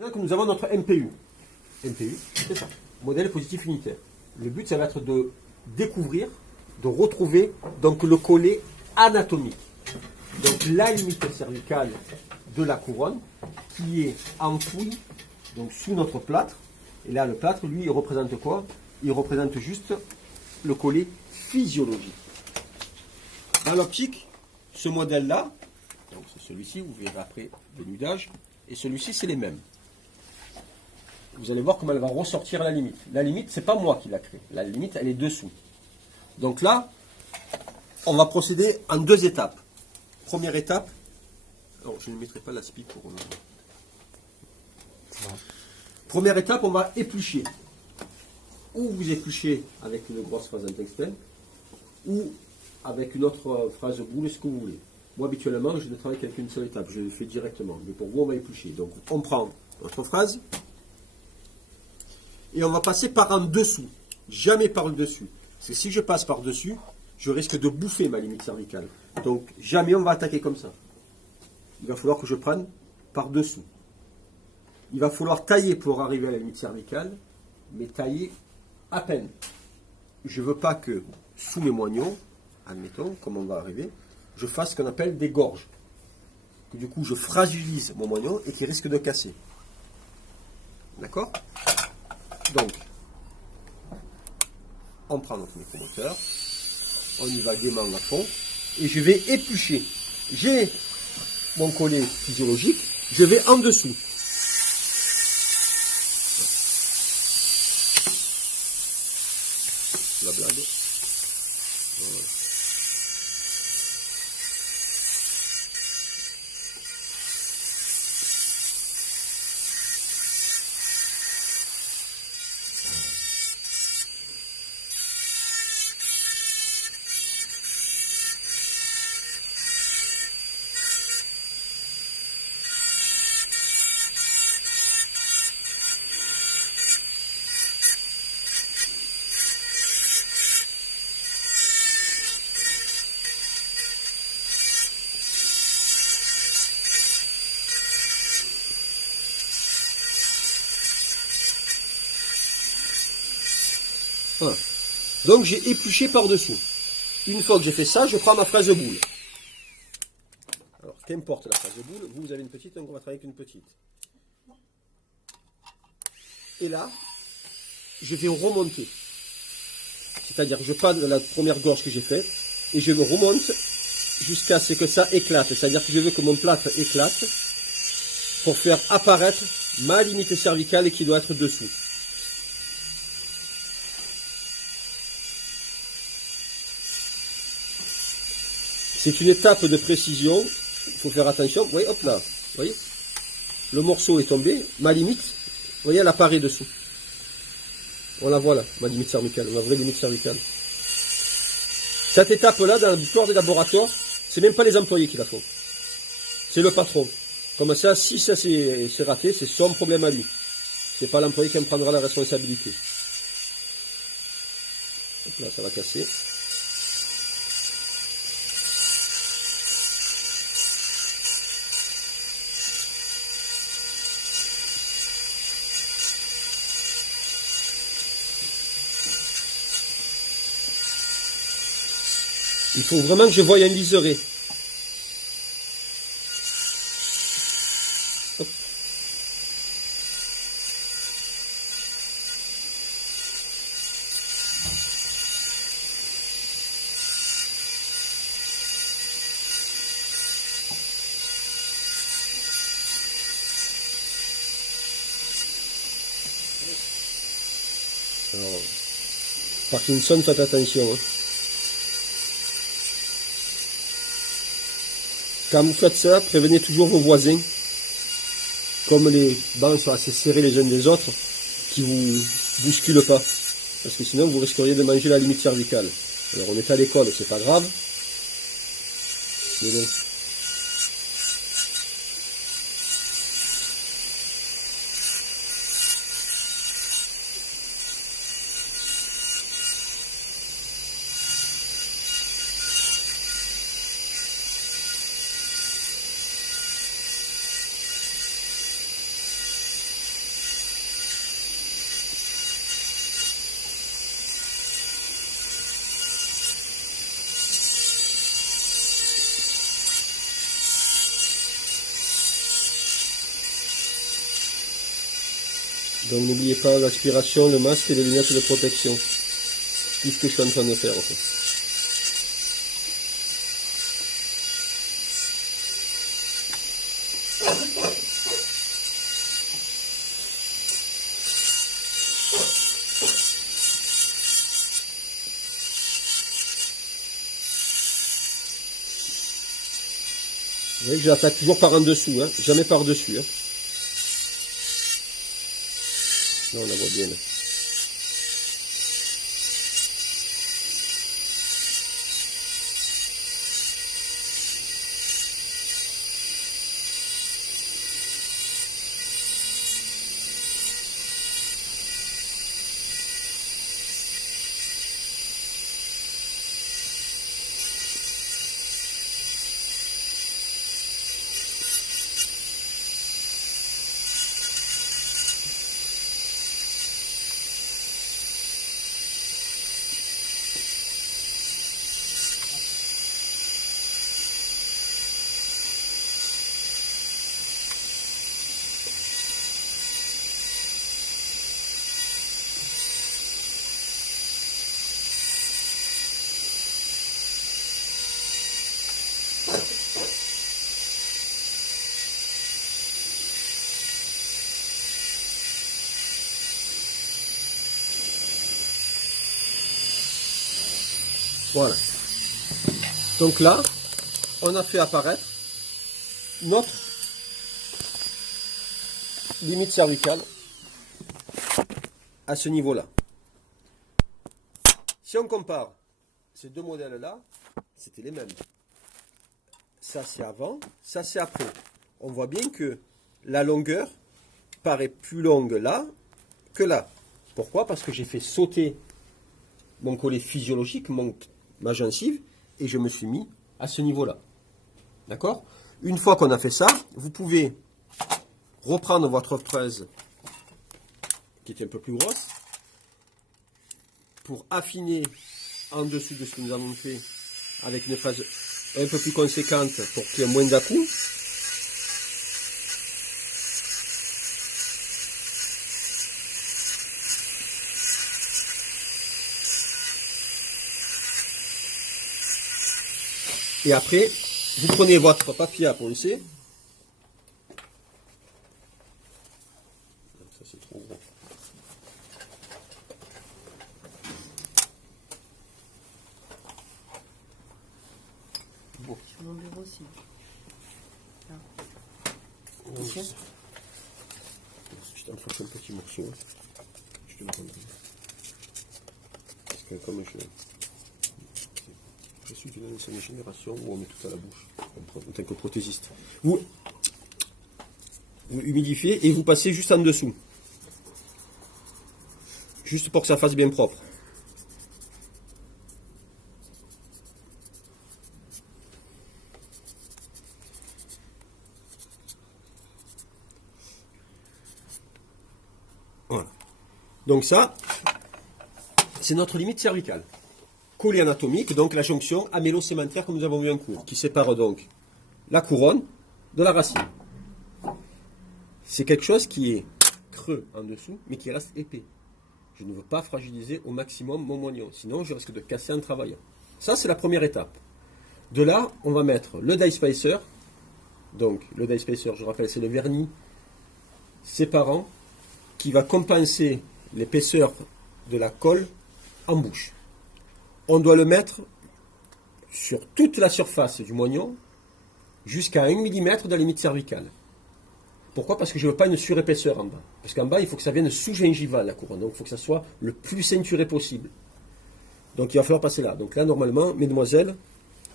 Maintenant que nous avons notre MPU. MPU, c'est ça, modèle positif unitaire. Le but, ça va être de découvrir, de retrouver donc le collet anatomique. Donc la limite cervicale de la couronne qui est enfouie donc sous notre plâtre. Et là, le plâtre, lui, il représente quoi? Il représente juste le collet physiologique. Dans l'optique, ce modèle-là, donc c'est celui-ci, vous verrez après dénudage, et celui-ci, c'est les mêmes. Vous allez voir comment elle va ressortir la limite. La limite, c'est pas moi qui la crée. La limite, elle est dessous. Donc là, on va procéder en deux étapes. Première étape, alors je ne mettrai pas l'aspi pour... Première étape, on va éplucher. Ou vous épluchez avec une grosse phrase en textile, ou avec une autre phrase boule, ce que vous voulez. Moi, habituellement, je ne travaille qu'avec une seule étape, je le fais directement. Mais pour vous, on va éplucher. Donc, on prend notre phrase, et on va passer par en dessous, jamais par le dessus. Parce que si je passe par dessus, je risque de bouffer ma limite cervicale. Donc, jamais on va attaquer comme ça. Il va falloir que je prenne par dessous. Il va falloir tailler pour arriver à la limite cervicale, mais tailler à peine. Je ne veux pas que, sous mes moignons, admettons, comme on va arriver, je fasse ce qu'on appelle des gorges. Que du coup, je fragilise mon moignon et qui risque de casser. D'accord? Donc, on prend notre micromoteur, on y va gaiement à fond, et je vais éplucher. J'ai mon collet physiologique, je vais en dessous. La blague. Voilà. Voilà. Donc j'ai épluché par-dessous. Une fois que j'ai fait ça, je prends ma fraise boule. Alors, qu'importe la fraise boule, vous avez une petite, donc on va travailler avec une petite. Et là, je vais remonter. C'est-à-dire que je prends la première gorge que j'ai faite et je remonte jusqu'à ce que ça éclate. C'est-à-dire que je veux que mon plâtre éclate pour faire apparaître ma limite cervicale qui doit être dessous. C'est une étape de précision, il faut faire attention. Vous voyez, hop là, vous voyez, le morceau est tombé, ma limite, vous voyez, elle apparaît dessous. On la voit là, ma limite cervicale, ma vraie limite cervicale. Cette étape-là, dans l'histoire des laboratoires, c'est même pas les employés qui la font. C'est le patron. Comme ça, si ça c'est raté, c'est son problème à lui. C'est pas l'employé qui en prendra la responsabilité. Hop là, ça va casser. Il faut vraiment que je voie un liseré. Hop. Alors, Parkinson, faites attention. Hein. Quand vous faites ça, prévenez toujours vos voisins, comme les bancs sont assez serrés les uns des autres, qui vous bousculent pas, parce que sinon vous risqueriez de manger la limite cervicale. Alors on est à l'école, c'est pas grave, mais bon. Donc n'oubliez pas l'aspiration, le masque et les lunettes de protection. Tout ce que je suis en train de faire. En fait. Vous voyez que j'attaque toujours par en dessous, hein, jamais par dessus. Hein. Là on la voit bien. Là. Voilà. Donc là, on a fait apparaître notre limite cervicale à ce niveau-là. Si on compare ces deux modèles-là, c'était les mêmes. Ça c'est avant, ça c'est après. On voit bien que la longueur paraît plus longue là que là. Pourquoi? Parce que j'ai fait sauter mon collet physiologique, ma gencive, et je me suis mis à ce niveau-là. D'accord? Une fois qu'on a fait ça, vous pouvez reprendre votre fraise qui était un peu plus grosse pour affiner en dessous de ce que nous avons fait avec une fraise un peu plus conséquente pour qu'il y ait moins d'à-coups. Et après, vous prenez votre papier à poncer. Ça c'est trop gros. Bon. Sur mon bureau aussi. Là. Okay. Je t'enfonce un petit morceau. Je te le rendrai. Parce que comme je suis d'une ancienne génération où on met tout à la bouche, en tant que prothésiste. Vous humidifiez et vous passez juste en dessous. Juste pour que ça fasse bien propre. Voilà. Donc ça, c'est notre limite cervicale. Collet anatomique, donc la jonction amélo-sémentaire que nous avons vu en cours, qui sépare donc la couronne de la racine. C'est quelque chose qui est creux en dessous, mais qui reste épais. Je ne veux pas fragiliser au maximum mon moignon, sinon je risque de casser en travaillant. Ça, c'est la première étape. De là, on va mettre le die spacer. Donc, le die spacer, je rappelle, c'est le vernis séparant qui va compenser l'épaisseur de la colle en bouche. On doit le mettre sur toute la surface du moignon jusqu'à 1 mm de la limite cervicale. Pourquoi? Parce que je ne veux pas une surépaisseur en bas. Parce qu'en bas, il faut que ça vienne sous-gingivale, la couronne. Donc, il faut que ça soit le plus ceinturé possible. Donc, il va falloir passer là. Donc là, normalement, mesdemoiselles,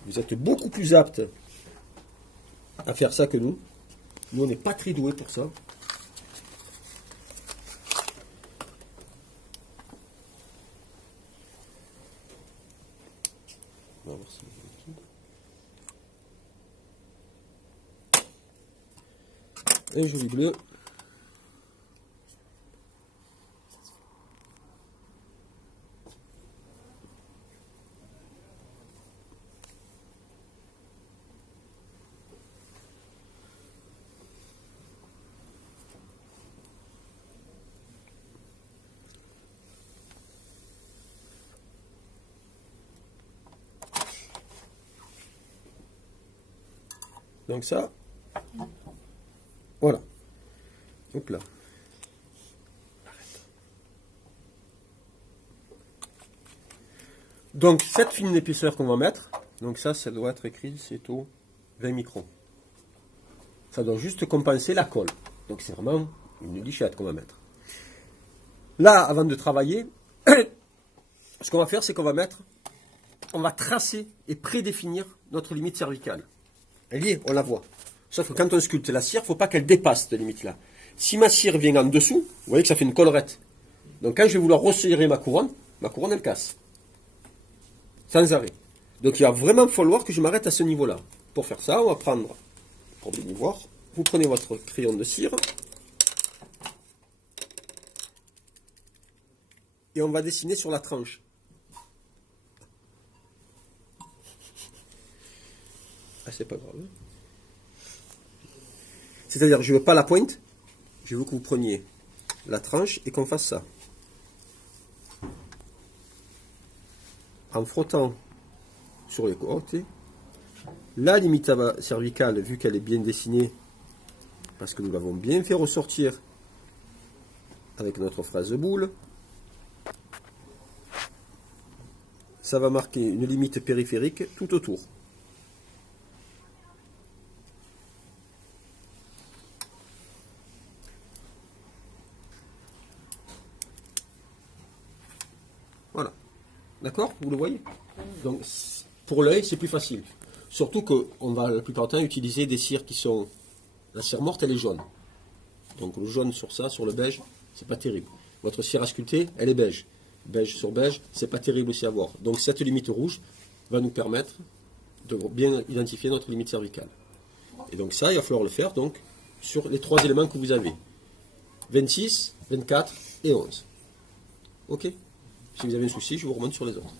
vous êtes beaucoup plus aptes à faire ça que nous. Nous, on n'est pas très doués pour ça. On va voir si un joli bleu. Donc ça, voilà. Hop là. Donc cette fine épaisseur qu'on va mettre, donc ça doit être écrit, c'est au 20 microns. Ça doit juste compenser la colle. Donc c'est vraiment une lichette qu'on va mettre. Là, avant de travailler, ce qu'on va faire, c'est qu'on va mettre, on va tracer et prédéfinir notre limite cervicale. Elle y est, on la voit. Sauf que quand on sculpte la cire, il ne faut pas qu'elle dépasse cette limite-là. Si ma cire vient en dessous, vous voyez que ça fait une collerette. Donc quand je vais vouloir resserrer ma couronne elle casse. Sans arrêt. Donc il va vraiment falloir que je m'arrête à ce niveau-là. Pour faire ça, on va prendre, pour bien y voir, vous prenez votre crayon de cire et on va dessiner sur la tranche. Ah, c'est pas grave. C'est-à-dire, je ne veux pas la pointe, je veux que vous preniez la tranche et qu'on fasse ça. En frottant sur les côtés, la limite cervicale, vu qu'elle est bien dessinée, parce que nous l'avons bien fait ressortir avec notre fraise de boule, ça va marquer une limite périphérique tout autour. Voilà. D'accord? Vous le voyez? Donc, pour l'œil, c'est plus facile. Surtout qu'on va la plupart du temps utiliser des cires qui sont... La cire morte, elle est jaune. Donc le jaune sur ça, sur le beige, c'est pas terrible. Votre cire à sculpter, elle est beige. Beige sur beige, c'est pas terrible aussi à voir. Donc cette limite rouge va nous permettre de bien identifier notre limite cervicale. Et donc ça, il va falloir le faire donc sur les trois éléments que vous avez. 26, 24 et 11. Ok? Si vous avez un souci, je vous remonte sur les autres.